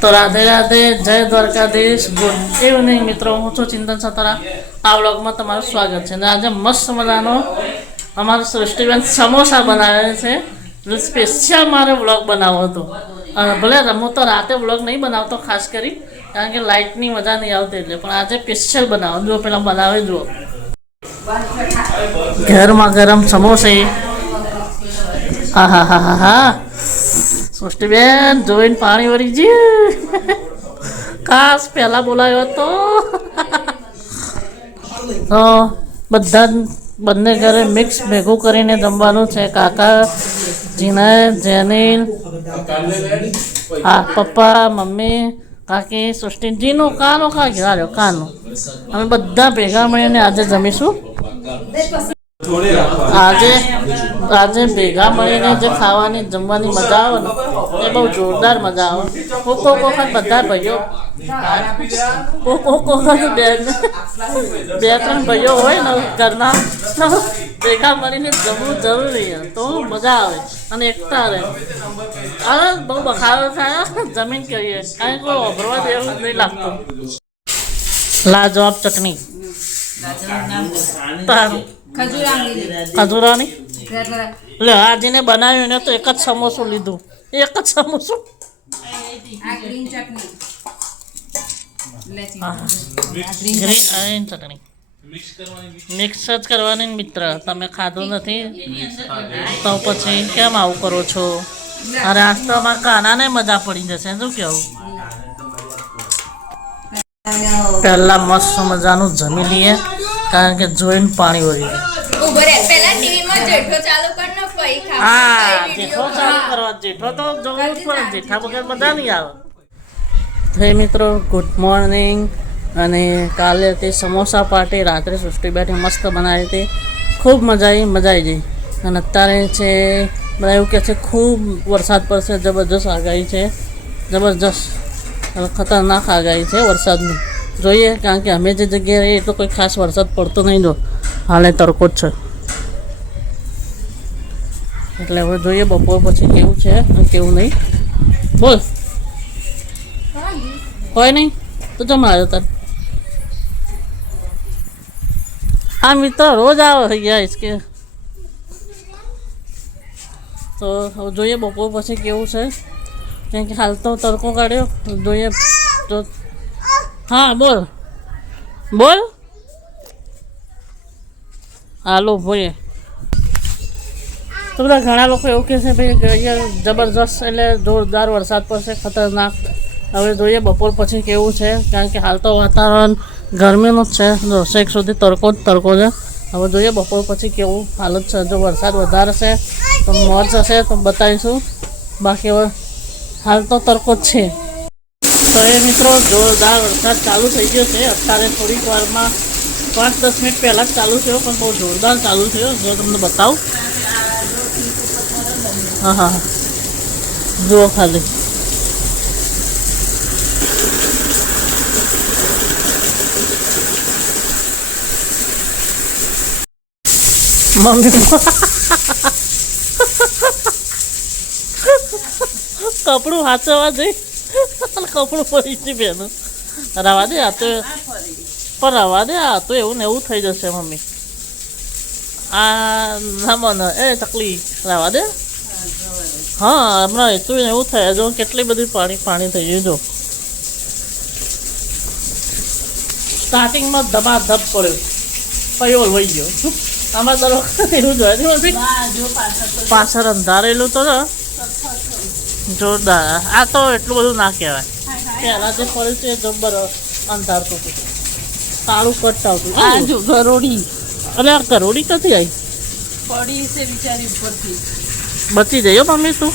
તો રાધે રાધે, જય Dwarkadhish, good evening મિત્રો. હું છું ચિંતન સતારા. આ વ્લોગમાં તમારું સ્વાગત છે. આજે મસ્ત મજાનો અમારો સૃષ્ટિબેન સમોસા બનાવે છે. સ્પેશિયલ મારે વ્લોગ બનાવવો હતો. ભલે હું તો રાતે વ્લોગ નહીં બનાવતો ખાસ કરી, કારણ કે લાઇટની મજા નહીં આવતી એટલે, પણ આજે સ્પેશિયલ બનાવો. જો પેલા બનાવે જુઓ, ગરમા ગરમ સમોસે. હા હા હા હા હા, સૃષ્ટિબેન જોઈને પાણી વળી ગયું. ખાસ પહેલાં બોલાવ્યો હતો તો બધા બંને ઘરે મિક્સ ભેગું કરીને જમવાનું છે. કાકા જીને જેનીલ, હા પપ્પા મમ્મી કાકી સૃષ્ટિજીનું કાનો કાકી હાર્યો કાનો, અમે બધા ભેગા મળીને આજે જમીશું. આજે ભેગા મળીને જે ખાવાની જમવાની મજા આવે ને એ બહુ જોરદાર મજા આવે. કોક વખત બધા ભાઈઓ, કોક વખત બે ત્રણ ભાઈઓ હોય ને ઘરના, ભેગા મળીને જમવું જરૂરી તો મજા આવે અને એકતા રહે. અરે બહુ બખાડો થાય, જમીન કરીએ કારણ કે અભરવા જેવું નહીં લાગતું. લાજવાબ ચટણી ખજૂરાની લે આજને બનાવ્યું ને તો એક જ સમોસું લીધું, એક જ સમોસું. ગ્રીન ચટણી મિક્સ જ કરવાની મિત્ર. તમે ખાધું નથી તો પછી કેમ આવું કરો છો? અરે આજ તો અમારા કાનાને મજા પડી જશે. શું કેવું? પહેલા મસ્ત મજાનું જમી લઈએ કારણ કે જોઈને પાણી વળી જાય. હા જેઠો ચાલુ કરવા, જેઠો તો જોવું જ પડે, જેઠા વગર બધા નહીં આવે. હે મિત્રો, ગુડ મોર્નિંગ. અને કાલે હતી સમોસા પાર્ટી, રાત્રે સૃષ્ટિબેન મસ્ત બનાવી હતી, ખૂબ મજા આવી ગઈ. અને અત્યારે છે બધા એવું કહે છે ખૂબ વરસાદ પડશે, જબરજસ્ત આગાહી છે, જબરજસ્ત ખતરનાક આગાહી છે વરસાદની. જોઈએ કારણ કે અમે જે જગ્યાએ રહીએ એટલો કોઈ ખાસ વરસાદ પડતો નહીં. જો હાલે તડકો જ છે, એટલે હવે જોઈએ બપોર પછી કેવું છે અને કેવું નહીં. બોલ કોઈ નહીં તો જમાડો તાર. હા મિત્ર રોજ આવે ગયા કે, તો હવે જોઈએ બપોર પછી કેવું છે, કેમ કે હાલ તો તડકો કાઢ્યો. જોઈએ તો હા બોલ બોલ. હાલો જોઈએ. તો બધા ઘણા લોકો એવું કહે છે ભાઈ અહીંયા જબરજસ્ત એટલે જોરદાર વરસાદ પડશે, ખતરનાક. હવે જોઈએ બપોર પછી કેવું છે, કારણ કે હાલ તો વાતાવરણ ગરમીનું જ છે, 10 સુધી તડકો જ તડકો છે. હવે જોઈએ બપોર પછી કેવું હાલત છે. જો વરસાદ વધારે છે તો મોજ હશે તો બતાવીશું, બાકી હવે હાલ તો તડકો જ છે. તો એ મિત્રો જોરદાર વરસાદ ચાલુ થઈ ગયો છે. અત્યારે થોડીક વારમાં 5-10 મિનિટ પહેલાં જ ચાલુ થયો, પણ બહુ જોરદાર ચાલુ થયો. જો તમને બતાવું, હા હા જુઓ ખાલી. મમ્મી કપડું હાચવા જઈ કપડું પડી છે બેન. રવા દે આ તો, પણ રવા દે આ તો એવું ને એવું થઈ જશે મમ્મી. આ ના મને એ તકલી રવા દે. હા હમણાં એટલું ને એવું થાય. જો કેટલી બધી પાણી થઈ ગયું. જો સ્ટાર્ટિંગમાં ધબાધબ પડ્યો, પયો વહી ગયો. આમાં તો એવું જોઈએ પાછળ અંધારેલું તો જોરદાર. આ તો એટલું બધું ના કહેવાય. પહેલાં જે પડ્યું છે એ જબર અંધારતું હતું, કાળું કટ આવતું. આ જો ગરોડી, અરે આ ગરોડી ક્યાંથી આવી? પડી છે બિચારી ઉપરથી. બચી જઈએ મમ્મી તું.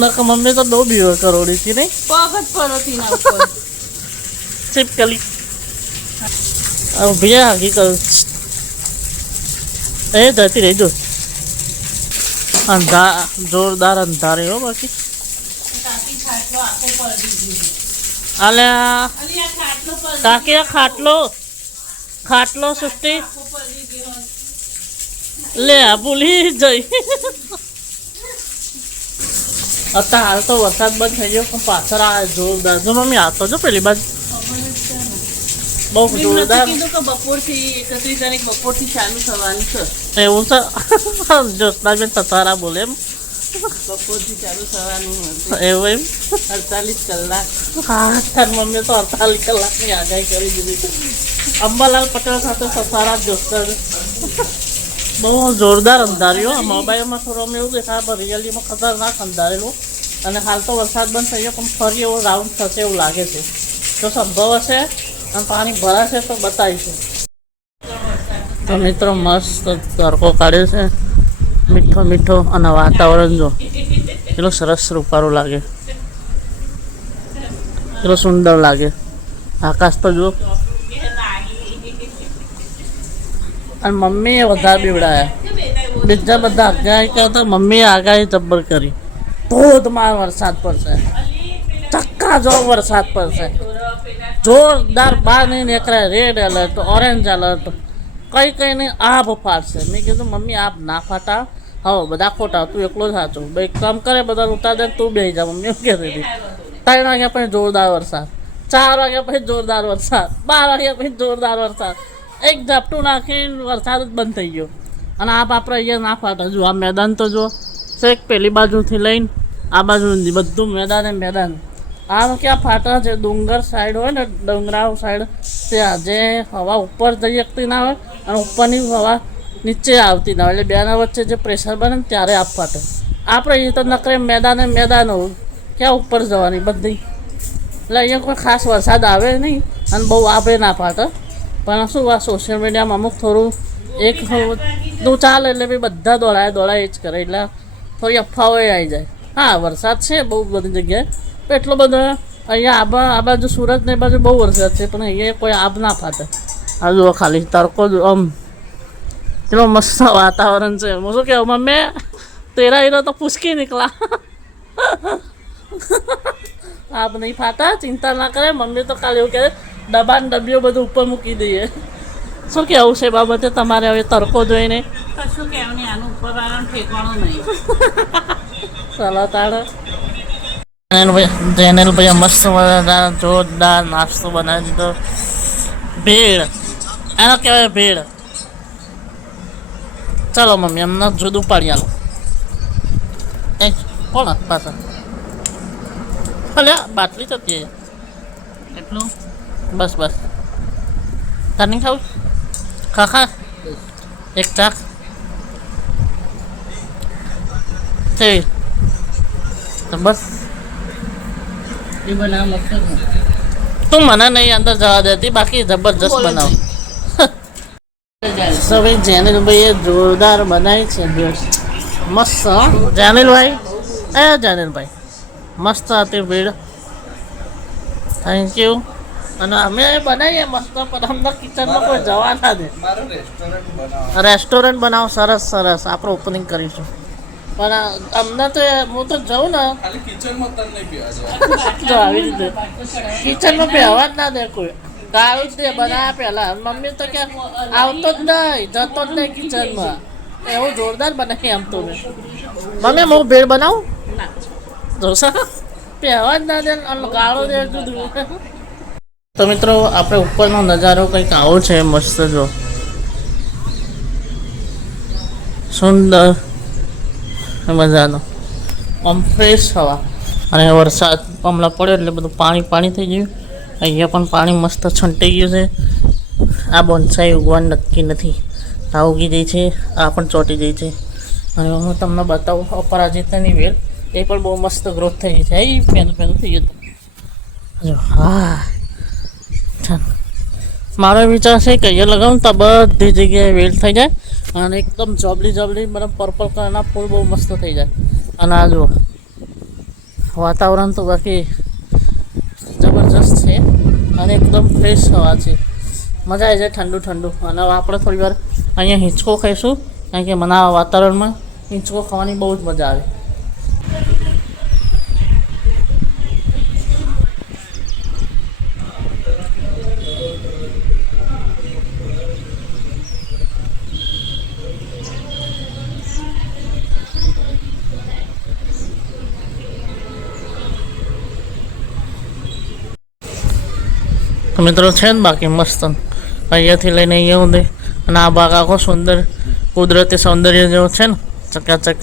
નક મમ્મી તો બહુ બીવે કરોડીથી નહીં, પગ જ પડતી ના ઉપર ચીપકલી. ભૈયા હકીકત એ જતી રહી. જો જોરદાર અંધારે હો. બાકી અલ્યા કાકી આ ખાટલો સૃષ્ટિ લે ભૂલી જઈ. અત્યારે હાલ તો વરસાદ બંધ થઈ ગયો પણ પાછળ આ જોરદાર જો મમ્મી આવતો જો પેલી બાજુ બહુ જોરદાર કીધું કે બપોરથી 31 તારીખ બપોરથી ચાલુ થવાની છે. એવું છે જ્યોત્સનાબેન સતારા બોલે એમ બપોરથી ચાલુ થવાનું એવું એમ 48 કલાક. હા તાર મમ્મી તો 48 કલાકની આગાહી કરી દીધી. અંબાલાલ પટેલ સાથે સતારા જ્યોત્સના બહુ જોરદાર અંધાર્યો. મોબાઈલમાં થોડો અમે એવું દેખાય પણ રિયલીમાં ખતરનાક અંધારેલું. અને હાલ તો વરસાદ બંધ થઈ ગયો પણ ફરી એવો રાઉન્ડ થશે એવું લાગે છે. જો સંભવ હશે અને પાણી ભરાશે તો બતાવીશું. તો મિત્રો મસ્ત તડકો કાઢ્યો છે, મીઠો મીઠો. અને વાતાવરણ જો એટલું સરસ રૂપારું લાગે, એટલું સુંદર લાગે. આકાશ તો જો. અને મમ્મીએ વધારે બીવડાયા. બીજા બધા આગાહી કરતા મમ્મીએ આગાહી જબ્બર કરી. ધોધમાર વરસાદ પડશે, ચક્કાજોર વરસાદ પડશે, જોરદાર. બહાર નહીં નીકળે, રેડ એલર્ટ, ઓરેન્જ એલર્ટ, કઈ કઈ નહીં આભ ફાટશે. મેં કીધું મમ્મી આપ ના ફાટા, હવે બધા ખોટા, તું એકલો જ સાચું. ભાઈ કામ કરે બધા ઉતાર દે, તું બેસી જા. મમ્મી એવું કહેતી હતી. 3 વાગ્યા પછી જોરદાર વરસાદ, 4 વાગ્યા પછી જોરદાર વરસાદ, 12 વાગ્યા પછી જોરદાર વરસાદ. એક ઝાપટું નાખીને વરસાદ જ બંધ થઈ ગયો. અને આપ આપણે અહીંયા ના ફાટા. જો આ મેદાન તો જો છેક પેલી બાજુથી લઈને આ બાજુ બધું મેદાન એ મેદાન. આમ ક્યાં ફાટા છે? ડુંગર સાઈડ હોય ને, ડુંગરાળ સાઈડ, ત્યાં જે હવા ઉપર જઈ શકતી ના હોય અને ઉપરની હવા નીચે આવતી ના હોય, એટલે બેના વચ્ચે જે પ્રેશર બને ને ત્યારે આપ ફાટે. આપણે અહીંયા તો નકરે મેદાને મેદાન હોય, ક્યાં ઉપર જવાની બધી. એટલે અહીંયા કોઈ ખાસ વરસાદ આવે નહીં અને બહુ આપે ના ફાટે. પણ શું આ સોશિયલ મીડિયામાં અમુક થોડું એક તું ચાલે એટલે બી બધા દોડાય જ કરે, એટલે થોડી અફવાઓ આવી જાય. હા વરસાદ છે બહુ બધી જગ્યાએ, એટલો બધો અહીંયા આ બાજુ સુરત ને બાજુ બહુ વરસાદ છે પણ અહીંયા કોઈ આબ ના ફાટે. આ જુઓ ખાલી તડકો જ આમ ચલો મસ્ત વાતાવરણ છે. હું શું કહું મમ્મી, તેરા હીરો તો પૂછકી નીકળા. આપ નહીં ફાટા, ચિંતા ના કરે. મમ્મી તો ખાલી એવું કહે ડબ્બા ને ડબ્બીઓ બધું ઉપર મૂકી દઈએ. શું કહેવું છે બાબતે તમારે હવે તડકો જોઈને? કશું કહેવું નહીં, આનું ઉપર વાળાનું ઠેકાણું નહીં. ચાલો તાળો જેનેલભાઈ મસ્ત જોરદાર નાસ્તો બનાવી દીધો. ભેળ એનો કહેવાય, ભેળ. ચાલો મમ્મી એમને જુદું પાડી આલો. એ કોણ પાછા ભલે બાટલી જતી એટલું બસ બસ. તાર નહીં ખાવું? ખા એક ચાક છે તો બસ. એ બનાવ મસ્ત જ. તું મને નહીં અંદર જવા દેતી, બાકી જબરજસ્ત બનાવ. હવે જેનિલભાઈએ જોરદાર બનાવી છે ભેળ. મસ્ત જેનિલભાઈ, જેનિલભાઈ મસ્ત હતી ભેળ. Thank you. અને અમે બનાવીએ મસ્ત, પણ અમને કિચનમાં કોઈ જવા ના દે. રેસ્ટોરન્ટ બનાવો, સરસ સરસ. આપણે ઓપનિંગ કરીશું. પણ અમને તો હું તો જાઉં ને જો આવી રીતે કિચનમાં બેહવા જ ના દે કોઈ. ગાળું જ દે બનાવ્યા પહેલાં. મમ્મી તો ક્યાં આવતો જ નહીં, જતો જ નહીં કિચનમાં. એવું જોરદાર બનાવી એમ તો મેં. મમ્મી હું ભેળ બનાવું જોશા પહેવા જ ના દે ગાળો દે જુદું. તો મિત્રો આપણે ઉપરનો નજારો કંઈક આવો છે મસ્ત. જો સુંદર મજાનો આમ ફ્રેશ હવા. અને વરસાદ હમણાં પડ્યો એટલે બધું પાણી થઈ ગયું. અહીંયા પણ પાણી મસ્ત છંટાઈ ગયું છે. આ બોન્સાઈ ઉગવાનું નક્કી નથી, આ ઉગી જાય છે, આ પણ ચોંટી જાય છે. અને હું તમને બતાવું અપરાજિતાની વેલ, એ પણ બહુ મસ્ત ગ્રોથ થઈ ગઈ છે. એ પહેલું થઈ ગયું જો. હા મારો વિચાર છે કે અહીંયા લગાવું તો બધી જગ્યાએ વેલ થઈ જાય અને એકદમ જબલી મતલબ પર્પલ કલરના ફૂલ બહુ મસ્ત થઈ જાય. અને આ જુઓ વાતાવરણ તો બાકી જબરજસ્ત છે અને એકદમ ફ્રેશ હવા છે. મજા આવી જાય ઠંડુ. અને આપણે થોડી વાર અહીંયા હિંચકો ખાઈશું, કારણ કે મને આ વાતાવરણમાં હિંચકો ખાવાની બહુ જ મજા આવે. તો મિત્રો છે ને બાકી મસ્ત અહીંયાથી લઈને અહીંયા સુધી અને આ ભાગ આખો સુંદર કુદરતી સૌંદર્ય જેવો છે ને ચકાચક.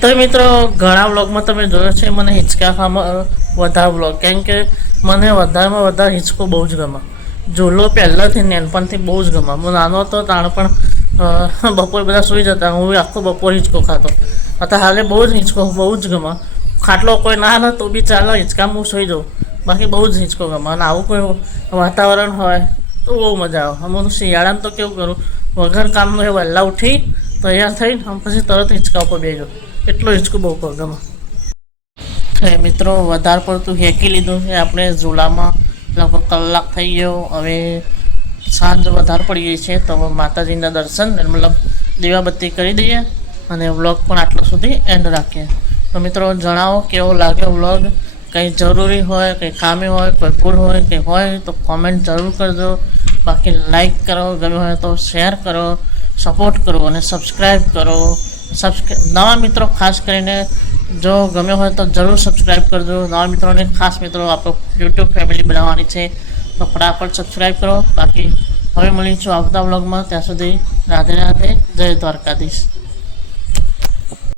તો મિત્રો ઘણા વ્લોગમાં તમે જોયો છે મને હિંચકા ખાવામાં વધારે વ્લોગ, કેમ કે મને વધારેમાં વધારે હિંચકો બહુ જ ગમે. ઝૂલો પહેલાંથી નાનપણથી બહુ જ ગમે. હું નાનો હતો તાણ પણ બપોર બધા સૂઈ જતા, હું આખો બપોર હિંચકો ખાતો. અત્યારે હાલે બહુ જ હિંચકો બહુ જ ગમે. ખાટલો કોઈ ના હાલે તો બી ચાલે, હિંચકામાં હું સૂઈ જાઉં. બાકી બહુ જ હિંચકો ગમે. અને આવું કોઈ વાતાવરણ હોય તો બહુ મજા આવે. હું શિયાળામાં તો કેવું કરું, વગર કામનું એ વહેલા ઉઠી તૈયાર થઈને પછી તરત હિંચકા ઉપર બેસી જાઉં. એટલો હિંચકો બહુ ગમે. મિત્રો વધારે પડતું હેકી લીધું છે આપણે ઝૂલામાં, લગભગ કલાક થઈ ગયો. હવે સાંજ વધારે પડી ગઈ છે તો માતાજીના દર્શન મતલબ દીવાબત્તી કરી દઈએ અને વ્લોગ પણ આટલા સુધી એન્ડ રાખીએ. તો મિત્રો જણાવો કેવો લાગ્યો વ્લોગ. કંઈ જરૂરી હોય, કંઈ ખામી હોય, કોઈ ભૂલ હોય કે હોય તો કોમેન્ટ જરૂર કરજો. બાકી લાઈક કરો, ગમ્યું હોય તો શેર કરો, સપોર્ટ કરો અને સબસ્ક્રાઈબ કરો. નવા મિત્રો ખાસ કરીને જો ગમ્યો હોય તો જરૂર સબસ્ક્રાઈબ કરજો. નવા મિત્રોને ખાસ મિત્રો આપણો યુટ્યુબ ફેમિલી બનાવવાની છે તો ફટાફટ સબસ્ક્રાઈબ કરો. બાકી હવે મળીશું આવતા વ્લોગમાં. ત્યાં સુધી રાધે રાધે, જય દ્વારકાધીશ.